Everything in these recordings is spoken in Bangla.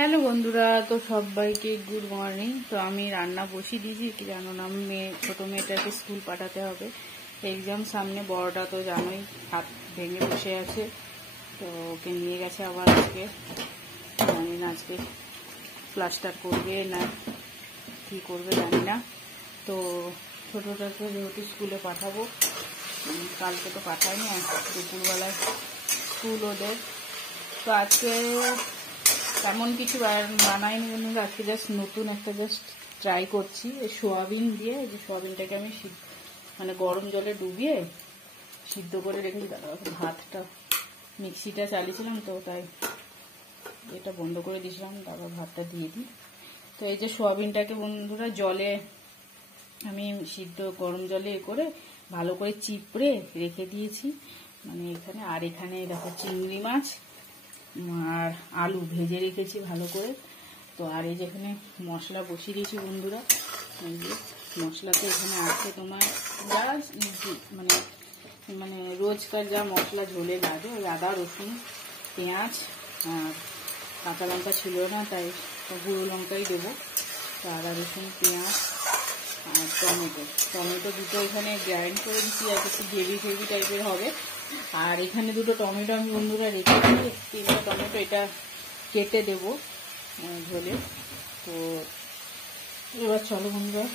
হ্যালো বন্ধুরা, তো সবাইকে গুড মর্নিং। তো আমি রান্না বসিয়ে দিয়েছি, কি জানো না, ছোটো মেয়েটাকে স্কুল পাঠাতে হবে, এক্সাম সামনে। বড়টা তো জানোই হাত ভেঙে বসে আছে, তো ওকে নিয়ে গেছে আবার আজকে। জানি না আজকে প্লাস্টার করবে না কি করবে জানি না। তো ছোটোটাকে যেহেতু স্কুলে পাঠাবো, কালকে তো পাঠাইনি, দুপুরবেলায় স্কুল ওদের। তো আজকে তেমন কিছু বানাইনি বন্ধুরা, আজকে জাস্ট নতুন একটা ট্রাই করছি। এই সোয়াবিন দিয়ে, এই যে সোয়াবিনটাকে আমি মানে গরম জলে ডুবিয়ে সিদ্ধ করে রেখেছি। দাদা ভাতটা মিক্সিটা চালিয়েছিলাম, তো তাই এটা বন্ধ করে দিয়েছিলাম, তারপর ভাতটা দিয়ে দিই। তো এই যে সোয়াবিনটাকে বন্ধুরা জলে আমি গরম জলে করে ভালো করে চিপড়ে রেখে দিয়েছি, মানে এখানে। আর এখানে দেখো চিংড়ি মাছ আর আলু ভেজে রেখেছি ভালো করে। তো আর এই যেখানে মশলা বসিয়ে দিয়েছি বন্ধুরা, এই যে মশলাতে এখানে আছে তোমার যা মানে মানে রোজকার যা মশলা ঝোলে লাগে, ওই আদা রসুন পেঁয়াজ আর কাঁচা লঙ্কা ছিল না, তাই গুঁড়ো লঙ্কাই দেবো। তো আদা রসুন পেঁয়াজ আর টমেটো দুটো এখানে গ্রাইন্ড করে দিচ্ছি, আর একটু গ্রেভি টাইপের হবে। আর এখানে দুটো টমেটো আমি বন্ধুরা রেখেছি, তিনটা টমেটো এটা কেটে দেব ঝোলে। তো এবার চলো বন্ধুরা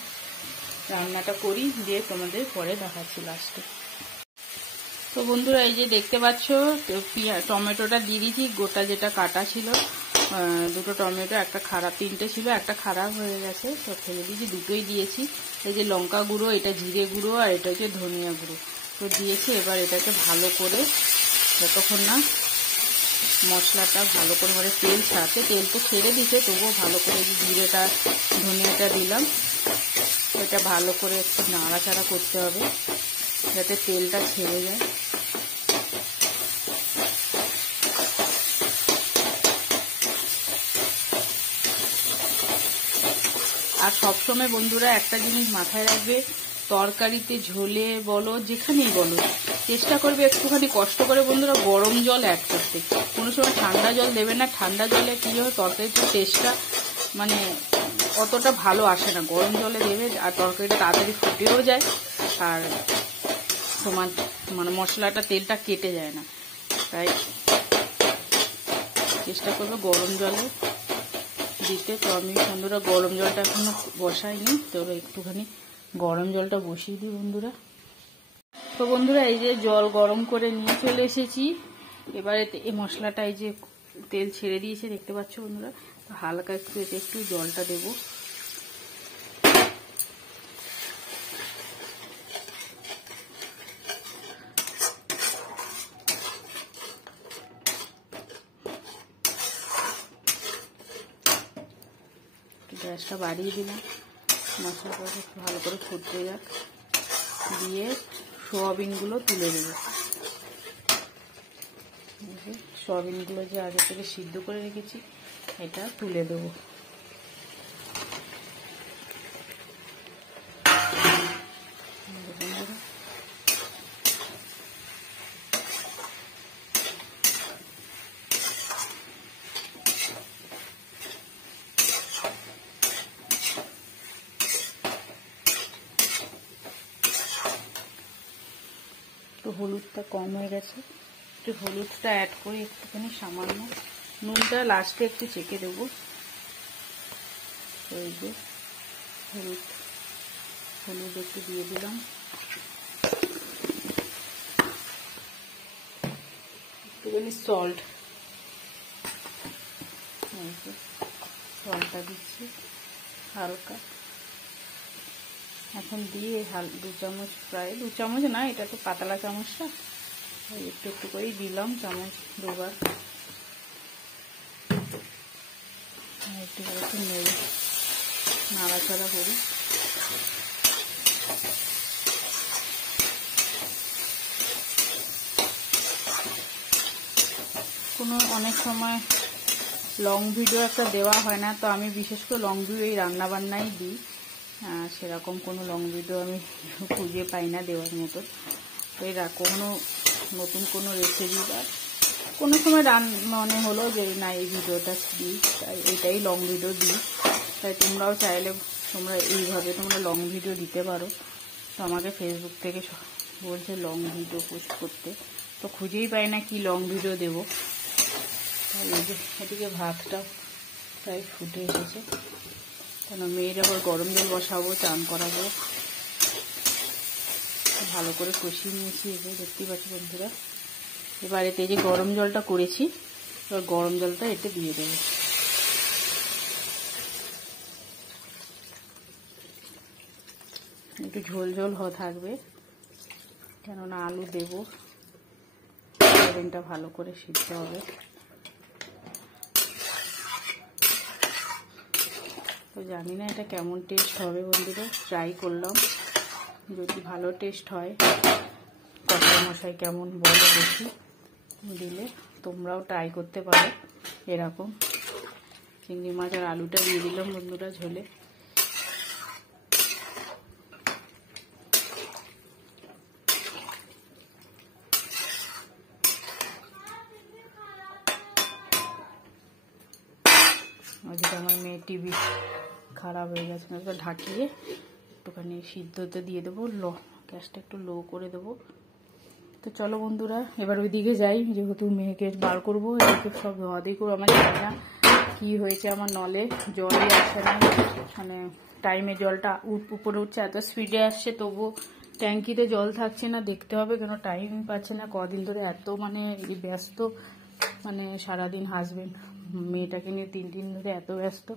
রান্নাটা করি, দিয়ে তোমাদের পরে দেখাচ্ছি লাস্টে। তো বন্ধুরা এই যে দেখতে পাচ্ছ, টমেটোটা দিয়ে দিয়েছি গোটা, যেটা কাটা ছিল। দুটো টমেটো, একটা খারাপ, তিনটে ছিল, একটা খারাপ হয়ে গেছে, তো ফেলে দিয়েছি, দুটোই দিয়েছি। এই যে লঙ্কা গুঁড়ো, এটা জিরে গুঁড়ো, আর এটা হচ্ছে ধনিয়া গুঁড়ো, তো দিয়েছি। এবার এটাকে ভালো করে, যতক্ষণ না মশলাটা ভালো করে, মানে তেল ছাড়ছে, তেল তো ছেড়ে দিচ্ছে, তবুও ভালো করে জিরেটা ধনিয়াটা দিলাম। এটা ভালো করে একটু নাড়াচাড়া করতে হবে যাতে তেলটা ছেড়ে যায়। আর সবসময় বন্ধুরা একটা জিনিস মাথায় রাখবে, তরকারিতে ঝোলে বলো যেখানেই বলো, চেষ্টা করবে একটুখানি কষ্ট করে বন্ধুরা গরম জল অ্যাড করতে। কোনো সময় ঠান্ডা জল দেবে না, ঠান্ডা জলে কী হয় তরকারির টেস্টটা মানে অতটা ভালো আসে না। গরম জলে দেবে, আর তরকারিটা তাড়াতাড়ি ফুটেও যায়, আর তোমার মানে মশলাটা তেলটা কেটে যায় না। তাই চেষ্টা করবে গরম জলে দিতে। তো আমি বন্ধুরা গরম জলটা এখনো বসাইনি, তো একটুখানি গরম জলটা বসিয়ে দিই বন্ধুরা। তো বন্ধুরা এই যে জল গরম করে নিয়ে চলে এসেছি। এবারে এই মশলাটা এই যে তেল ছেড়ে দিয়েছে দেখতে পাচ্ছ বন্ধুরা, তো হালকা একটু জলটা দেবো। গ্যাসটা বাড়িয়ে দিলাম, মশলাটা একটু ভালো করে ফুটতে যাক, দিয়ে সোয়াবিনগুলো তুলে দেবো। সোয়াবিনগুলো যে আগে থেকে সিদ্ধ করে রেখেছি এটা তুলে দেবো। একটু হলুদটা কম হয়ে গেছে, একটু হলুদটা অ্যাড করে একটুখানি সামান্য, নুনটা লাস্টে একটু চেখে দেবো। এই যে হলুদ একটু দিয়ে দিলাম, একটুখানি সল্টটা দিচ্ছি হালকা। এখন দিয়ে 2 চামচ, প্রায় 2 চামচ না, এটা তো পাতলা চামচটা, একটু একটু করেই দিলাম চামচ দুবার। একটু নাড়াচাড়া করি। অনেক সময় লং ভিডিও একটা দেওয়া হয় না, তো আমি বিশেষ করে লং ভিডিও এই রান্নাবান্নাই দিই। সেরকম কোনো লং ভিডিও আমি খুঁজে পাই না দেওয়ার মতো। তো কখনো নতুন কোনো রেসিপি বা কোনো সময় মনে হলো যে না এই ভিডিওটা দিই, তাই এটাই লং ভিডিও দিই। তাই তোমরাও চাইলে তোমরা এইভাবে তোমরা লং ভিডিও দিতে পারো। তো আমাকে ফেসবুক থেকে বলছে লং ভিডিও পোস্ট করতে, তো খুঁজেই পাই না কি লং ভিডিও দেবো। তাই এই যে এদিকে ভাতটা প্রায় ফুটে এসেছে, কেন মেয়ের আবার গরম জল বসাবো, চান করাবো। ভালো করে কষিয়ে নিয়েছি, এবার দেখতেই পাচ্ছি বন্ধুরা। এবার এতে যে গরম জলটা করেছি, এবার গরম জলটা এতে দিয়ে দেবো। একটু ঝোল ঝোল থাকবে, কেননা আলু দেবো, সয়াবিনটা ভালো করে সিদ্ধ হবে। তো জানি না এটা কেমন টেস্ট হবে বন্ধুরা, ট্রাই করলাম, যদি ভালো টেস্ট হয়, কষাই মশাই কেমন বলে দেখি, দিলে তোমরাও ট্রাই করতে পারো এরকম। চিংড়ি মাছ আর আলুটা দিয়ে দিলাম বন্ধুরা ঝোলে। ওদিকে আমার মেয়ে টিভি খারাপ হয়ে গেছে, ঢাকিয়ে একটুখানি সিদ্ধতে দিয়ে দেবো, গ্যাসটা একটু লো করে দেবো। তো চলো বন্ধুরা এবার ওইদিকে যাই, যেহেতু মেয়েকে বার করবো, এদিকে সব ধোয়া দিয়ে করবো। আমার জানি না কী হয়েছে, আমার নলে জলই আসছে না, মানে টাইমে জলটা উপরে উঠছে, এত স্পিডে আসছে, তবু ট্যাঙ্কিতে জল থাকছে না। দেখতে হবে, কেন টাইম পাচ্ছে না, কদিন ধরে এত মানে ব্যস্ত, মানে সারাদিন হাজবেন্ড মেয়েটাকে নিয়ে 3 দিন ধরে এত ব্যস্ত।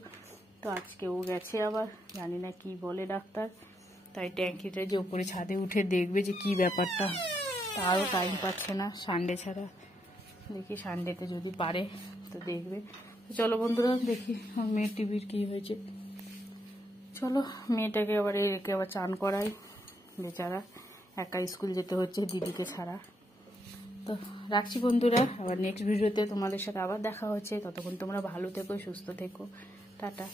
তো আজকেও গেছে আবার, জানি না কি বলে ডাক্তার, তাই ট্যাঙ্কিটা যে উপরে ছাদে উঠে দেখবে যে কি ব্যাপারটা, তারও টাইম পাচ্ছে না সানডে ছাড়া। দেখি সানডেতে যদি পারে তো দেখবে। তো চলো বন্ধুরা দেখি মেয়ের টিভির কি হয়েছে। চলো মেয়েটাকে আবার রেখে আবার চান করাই, বেচারা একা স্কুল যেতে হচ্ছে দিদিকে ছাড়া। তো রাখছি বন্ধুরা, আবার নেক্সট ভিডিওতে তোমাদের সাথে আবার দেখা হচ্ছে। ততক্ষণ তোমরা ভালো থেকো, সুস্থ থেকো, টাটা।